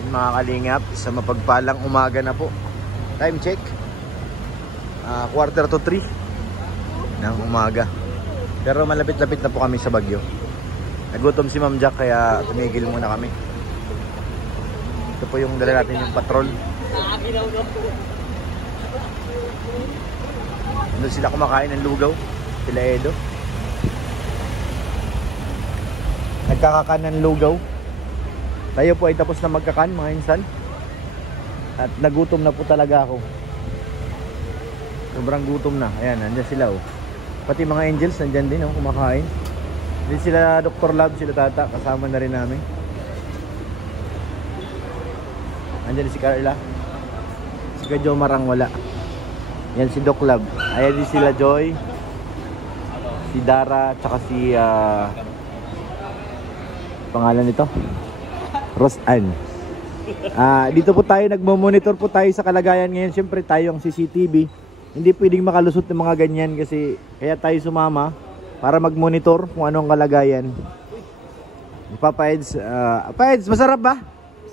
Yun mga kalingap, sa mapagpalang umaga na po. Time check, 2:45 ng umaga. Pero malapit-lapit na po kami sa Baguio. Nagutom si Ma'am Jack kaya tumigil muna kami. Ito po yung dala natin yung patrol. Doon sila kumakain ng lugaw, sila Edo. Nagkakakan ng lugaw. Tayo po ay tapos na magkakan mga insan. At nagutom na po talaga ako. Sobrang gutom na. Ayan, nandyan sila oh. Pati mga angels nandyan din oh, kumakain. Din sila Dr. Love, sila Tata, kasama na rin namin. Nandyan si Carla. Si Kadyo Marang wala. Yan si Doc Love. Ayan din sila Joy, si Dara, tsaka si pangalan nito Rosanne. Dito po tayo nagmo-monitor po tayo sa kalagayan ngayon. Siyempre tayo ang CCTV. Hindi pwedeng makalusot ng mga ganyan kasi kaya tayo sumama para mag-monitor kung anong kalagayan. Papa Eds, Papa Eds, masarap ba?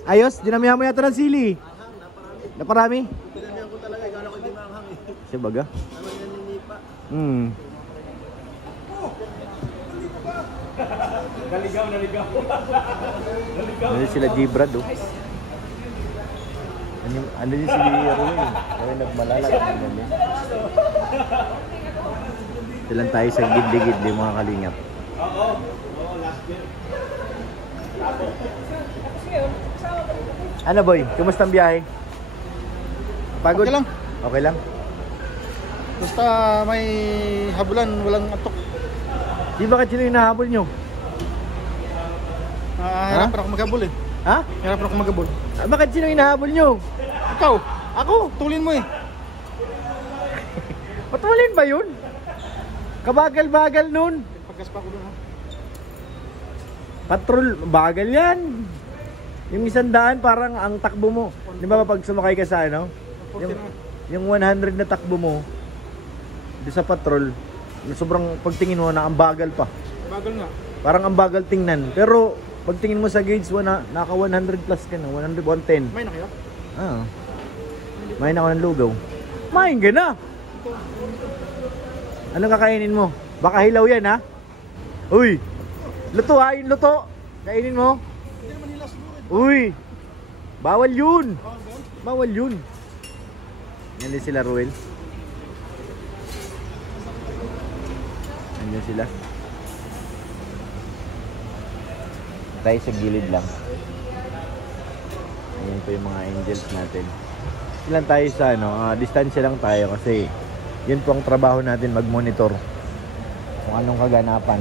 Ayos, dinamihan mo yata ng sili. Naparami? Dinamihan ko talaga, ikaw na ko hindi maanghang eh. Siya baga? Naman yan ninipa. Naligaw. Ano sila Gibrad oh. Ano din si Ruel. Kaya nagmalala. Silang tayo sa gidli-gidli mga kalingap. Ano boy? Kumusta ang biyahe? Pagod? Okay lang. Okay lang? Basta may habulan, walang atok. Di ba sino yung nahabol nyo? Hirapan ako maghabol eh. Ha? Hirapan ako maghabol. Bakit sino yung hinahabol nyo? Ikaw, Ako? tulin mo eh. Patulin ba yun? Kabagal-bagal nun. Pagkas pa ako doon ha. Patrol, bagal yan. Yung 100 parang ang takbo mo. Di ba pag sumakay ka sa ano? Yung 100 na takbo mo di sa patrol, sobrang pagtingin mo na ang bagal pa. Bagal nga. Parang ang bagal tingnan. Pero pagtingin mo sa gauge, naka 100 plus ka na, 100, 110. May na kayo? Main ako ng lugaw. Main ka na. Anong kakainin mo? Baka hilaw yan ha? Uy! Luto ha, yung luto. Kainin mo. Hindi naman nila siguro. Uy! Bawal yun. Bawal yun. Yan din sila Ruel. Nandiyan sila. Tayo sa gilid lang. Ayan po yung mga angels natin. Ilan tayo sa ano, distansya lang tayo kasi yun po ang trabaho natin, mag-monitor kung anong kaganapan.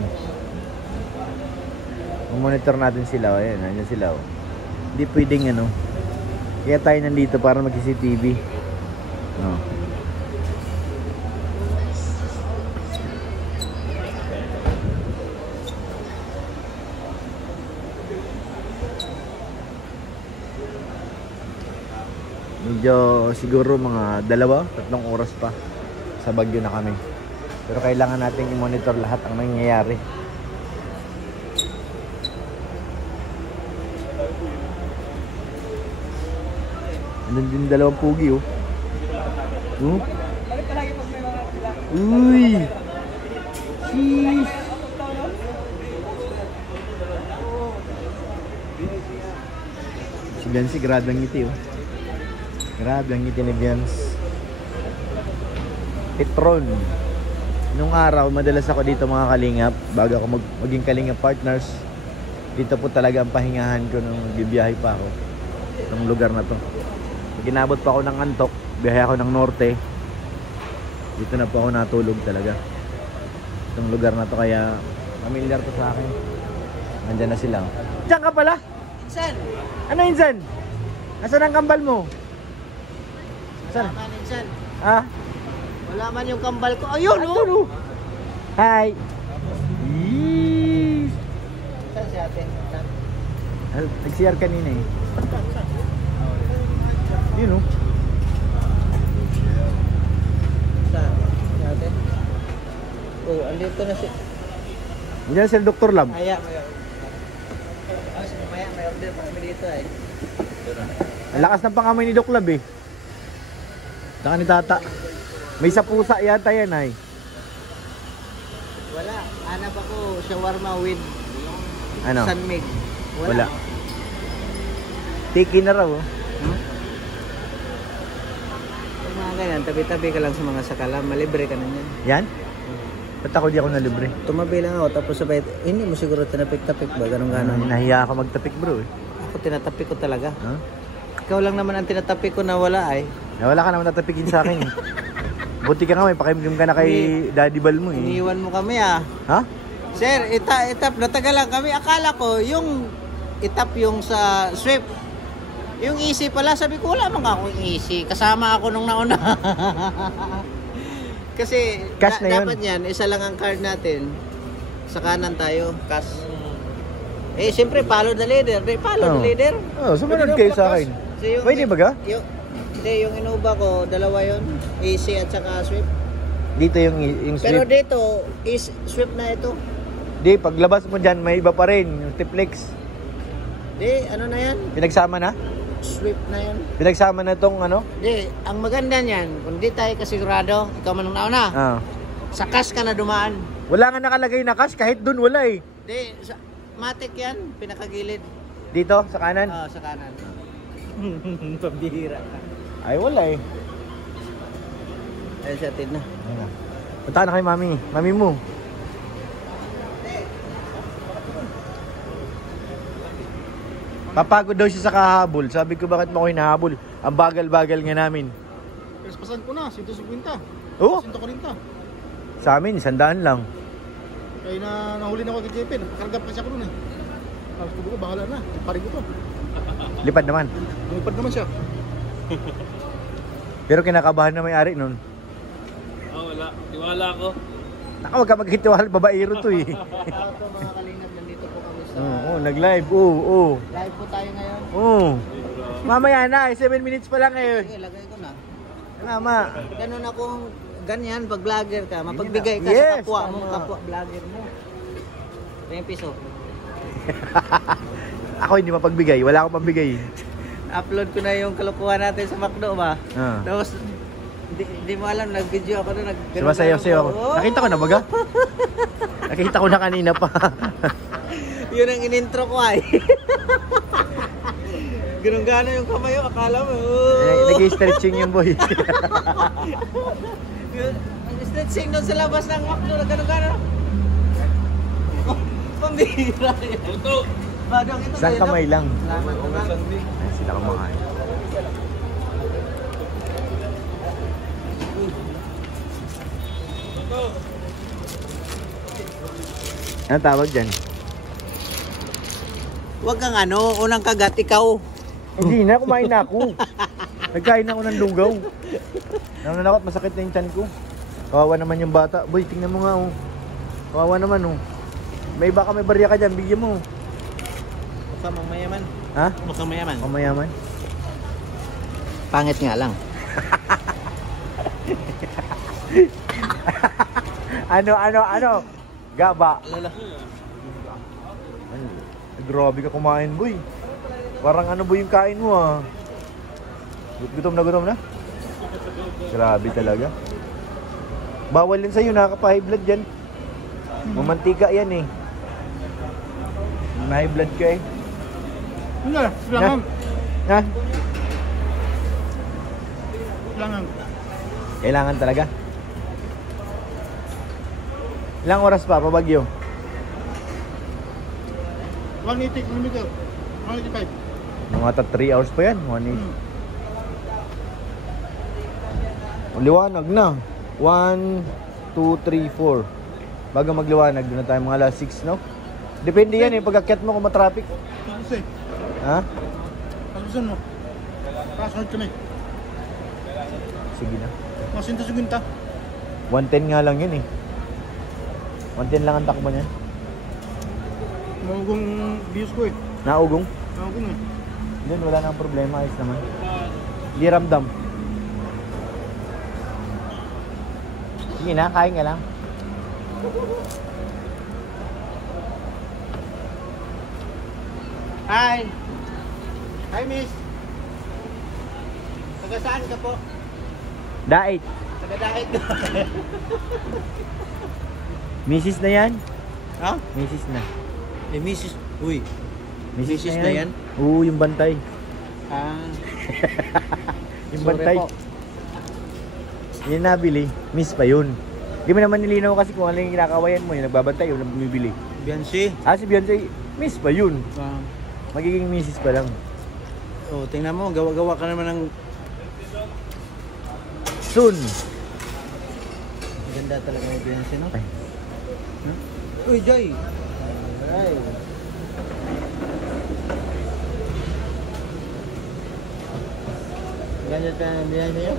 Monitor natin sila, ayan, nandiyan sila oh. Hindi pwedeng ano. Kaya tayo nandito para mag-CCTV. No. Medyo siguro mga 2-3 oras pa sa Baguio na kami. Pero kailangan natin i-monitor lahat ang nangyayari. Andun din 2 pugi oh. Uy! Sheesh! Si Biancy, grabe ang ngiti oh. Grabe ang ngiti ni Biancy. Petron. Nung araw, madalas ako dito mga kalingap. Bago ako maging kalingap partners, dito po talaga ang pahingahan ko nung bibiyahe pa ako. Itong lugar na to. Ginabot pa ako ng antok, biyahe ako ng norte. Dito na po ako natulog talaga. Itong lugar na to kaya familiar to sa akin. Nandyan na sila. Diyan ka pala? Insan! Ano Insan? Nasaan ang kambal mo? Saan? Wala man Insan. Ah? Wala man yung kambal ko. Ayun Ando, no? Hi! Yeesh! Saan si ate? Nag-CR kanina eh. Yun oh. Saan? Si ate? Oh, andito na si... Diyan sila Dr. Lab. Maya, may order pa kami dito eh. Ang lakas ng pangamoy ni Doc Lab eh. Saka ni Tata. May sa pusa yata yan ay. Wala. Hanap ako shawarma with Ano? Sanmig. Wala. Tiki na raw oh. Yung mga ganyan, tabi-tabi ka lang sa mga sakala, malibre ka na yan. Yan? Ba't ako di ako nalibre? Tumabi lang ako, tapos sabay, hindi mo siguro tinapik-tapik ba? Ganun-ganon. Nahiya ako magtapik bro eh. Ako tinatapik ko talaga. Huh? Ikaw lang naman ang tinatapik ko na wala ay. Wala ka naman tatapikin sa akin eh. Buti ka nga may pakimkim ka na kay Daddy Bal mo eh. Iniwan mo kami ah. Ha? Sir, itap, natagalan kami. Akala ko yung itap yung sa Swift. Yung easy pala, sabi ko wala mga akong easy. Kasama ako nung nauna. Kasi Cash na yun. dapat yan, isa lang ang card natin. Sa kanan tayo, cash. Eh, siyempre, follow the leader. Follow the leader. Oh, sumunod kayo sa akin. So, yung, Pwede ba ga? Hindi, yung Innova ko, dalawa yun. AC at saka Swift. Dito yung Pero Swift. dito, is Swift na ito. Di, paglabas mo dyan, may iba pa rin. Yung Tiplex. Di, ano na yan? Pinagsama na? Swift na yan. Pinagsama na tong ano? Di, ang maganda niyan, kung di tayo kasigurado, ikaw man ang nauna, Ah. sa cash ka na dumaan. Wala nga nakalagay na cash, kahit dun wala eh. Di, matik yan, pinakagilid. Dito, sa kanan? Sa kanan. Pambihira ka. Ay, wala eh. Ayun siya, tin na. Punta na kay mami. Mami mo. Papagod daw siya sa kahabol. Sabi ko, bakit mo ako hinahabol? Ang bagal-bagal nga namin. Respasan ko na, 150. Oo. 140. Sa amin, 100 lang. Kaya nahuli na ako kay JP. Nakakarga pa siya ko nun eh. Tapos ko, bahala na. Parin ko to. Lipad naman. Lumipad naman siya. Pero kinakabahan na may-ari nun. Wala. Tiwala ko. Naka, wag ka maghitiwal, babaero to eh. Ito mga kalingap, nandito po kami sa... Oo, nag-live. Oo. Live po tayo ngayon. Oo. Mamaya na, 7 minutes pa lang eh. Sige, lagay ko na. Tama. Ganun akong ganyan, pag vlogger ka, mapagbigay ka Yes, sa kapwa mo, tama. kapwa vlogger mo. 20 piso. Ako hindi mapagbigay, wala akong pambigay. Upload ko na yung kalokohan natin sa McDo ba? Ah. Tapos, di mo alam, nag-video ako na Sumasayaw-sayaw ako. Nakita ko na baga? Nakita ko na kanina pa. Yun ang in-intro ko ay. Ganun-gano yung kamay ko, akala mo. Nag-stretching yung boy. Stretching doon sa labas ng McDo, ganun-gano. Pambihira yan. Ito. Badong ito. Isang kamay lang. Salamat naman. Ay, sila kumakain. Ano tawag dyan? Huwag kang ano, unang kagat, ikaw. Hindi na, kumain na ako. Nagkain na ako ng lugaw. Nananakot, masakit na yung tiyan ko. Kawawa naman yung bata. Boy, tingnan mo nga oh. Kawawa naman oh. May baka may barya ka dyan, bigyan mo. Mukhang mayaman. Ha? Mukhang mayaman. Kamayaman? Pangit nga lang. Ano? Gaba. Lala. Ano? Grabe ka kumain, boy. Parang ano boy yung kain mo ah. Gutom na? Grabe talaga. Bawal din sa'yo, nakaka-high blood yan. Mamantika yan eh. May high blood ka eh. Hindi, langang. Ha? Langang. Kailangan talaga. Ilang oras pa, pabagyo? 180 km. 185. Mga 3 hours pa yan. 1 Liwanag na. 1, 2, 3, 4. Bago magliwanag, doon na tayo mga alas 6, no? Depende yan eh, pag-akyat mo kung matraffic. Kasi, Ha? kalusan mo. Kasunod kami. Sige na. Mas 150. 110 nga lang yun eh. 110 lang ang takbo niya. Mahugong views ko eh. Naugong? Mahugong eh. Doon, wala nang problema. Ayos naman. Hindi ramdam. Sige na, kain ka lang. Hi! Hi, miss! Taga saan ka po? Dait. Taga Dahit ka. Misis na yan? Ha? Misis na. Eh, Mrs. Uy. Misis Misis na yan? Oo, yung bantay. Ah. Yung Sorry bantay. po. Yung nabili, miss pa yun. Di mo naman nilinaw kasi kung ano yung kinakawayan mo, yung nagbabantay, yung bumibili. Beyonce. Si Beyonce, miss pa yun. Ah. Magiging misis pa lang. Oh, tingnan mo, gawa-gawa ka naman ng Soon. ganda talaga ng Beyonce, no? Ay. Uy, Joy. Ay. Ganyan ka ng Beyonce niyo?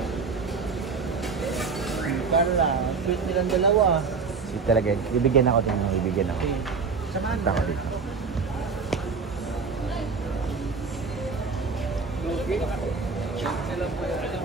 Carla, sweet nilang dalawa. Sweet talaga yun. Bibigyan ako, tingnan mo, bibigyan ako. Okay. Samahan Punta ko dito. Okay.